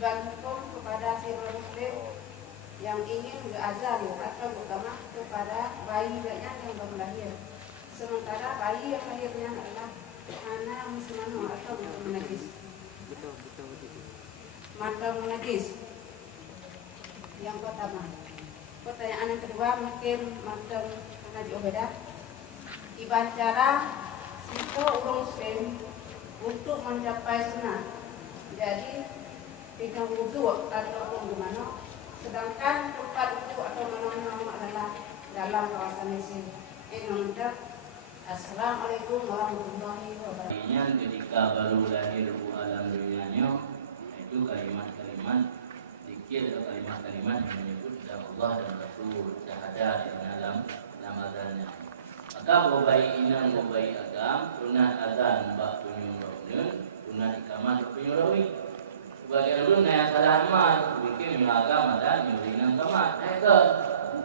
dibantu kepada sirul muslim yang ingin berazan atau berkamah kepada bayi yang baru lahir. Sementara bayi yang lahirnya adalah anak muslimah atau menajis. Mata menajis. Yang pertama. Pertanyaan yang kedua mungkin mata menajis beda. Ibarat cara itu orang muslim untuk mencapai sunnah. Jadi tidak wudhu ataupun gimana. Sedangkan tempat wudhu atau mana-mana adalah dalam kawasan Mesir. Assalamualaikum warahmatullahi wabarakatuh. Ketika baru lahir alam dunianya, itu kalimat-kalimat zikir atau kalimat-kalimat yang menyebut Allah dan Rasul syahadat di dalam azannya. Maka bayi inang bayi agam, sunat azan bak penyuruhnya, sunat ikamah penyuruhi. Sebagai ulun yang salah amal, bikin agam azan nyurinang kamat. Ke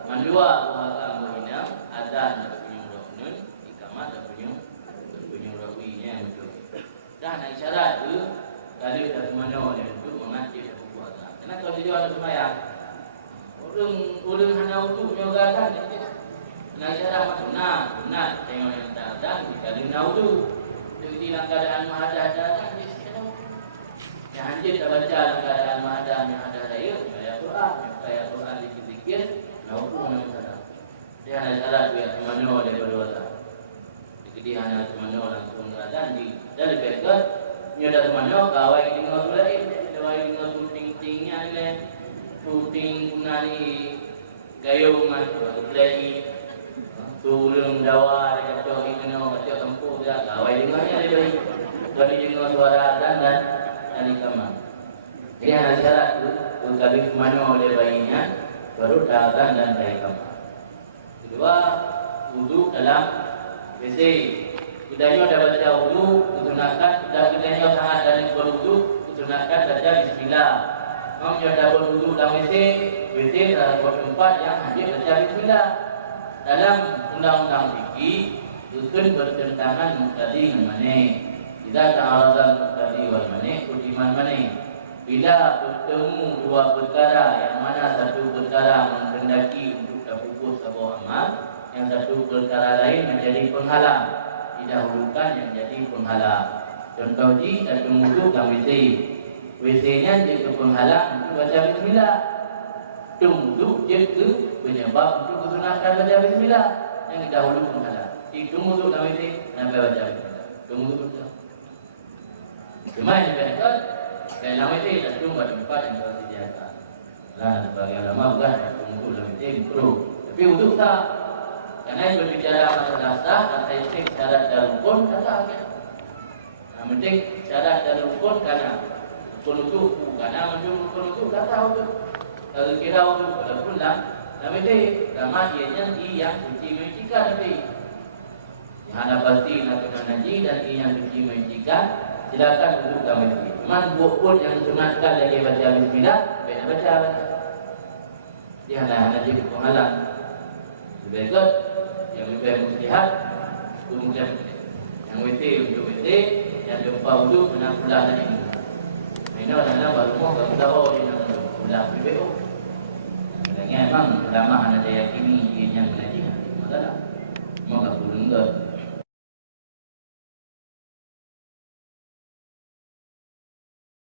mandua agam inang azan penyuruhnya, ikamah penyuruhinya itu. Dan isyarat itu kalau tak mana orang itu mengaji satu agam. Karena kalau dia ada sembahyang, orang hanya untuk menyogakan. Nah, cara sunat tengok yang tak ada, kalau nak tu, jadi dalam keadaan mahadah ada, yang anjir tak baca dalam keadaan mahadah yang ada saya, saya Quran dikit-dikit, nak tu mana salah. Dia hanya salah dia semano daripada orang. Jadi hanya semano langsung ada di dalam berkat, nyoda semano kawai dengan lain, kawai dengan tuting-tingnya ni, tuting kunani gayung macam lagi. Turun dawa ada jauh ini macam tempuh dia kawai dengannya dia beri dengan suara azan dan ikamah. Dia hanya syarat tu kalau mana oleh bayinya baru azan dan ikamah. Kedua, wudu dalam WC. Sudahnya dah baca wudu, gunakan sudah sudahnya sangat dari berwudu, gunakan baca bismillah. Mau dah berwudu dalam WC dalam tempat yang hanya baca bismillah. Dalam undang-undang fikih rukun bertentangan muqtadi dengan mana? Tidak ta'arudhan muqtadi wal mana? Udiman mana? Bila bertemu dua perkara yang mana satu perkara menghendaki untuk terpupus sebuah amal, yang satu perkara lain menjadi penghalang, didahulukan yang jadi penghalang. Contoh di satu wudu dan WC. WC-nya jadi penghalang untuk baca bismillah. Tunggu je ke penyebab untuk kesunatan baca bismillah yang dahulu penghalang. Tunggu tu kami ni sampai baca bismillah. Tunggu tu. Cuma yang betul, kalau nama itu tak tunggu tempat yang tersediakan. Lah sebagai ulama bukan tunggu dalam itu perlu. Tapi untuk tak, karena berbicara masalah sah dan saya syarat dan rukun tak sah. Yang penting syarat dan rukun karena rukun itu karena menjadi rukun itu tak tahu tu. Kalau kira untuk walaupun lah, tapi dia ramah dia yang suci menjikan nanti. Yang ada pasti nak kena naji dan yang suci menjikan, silakan duduk dalam masjid. Cuma buat yang sunatkan lagi baca bismillah, beda baca. Dia hanya naji penghalang. Lebih baik yang lebih mustihad, kemudian yang WT untuk WT, yang jumpa untuk kena pulang lagi. Ini adalah baru mau tahu yang pulang PBO. Memang ulama hanya dayakini yang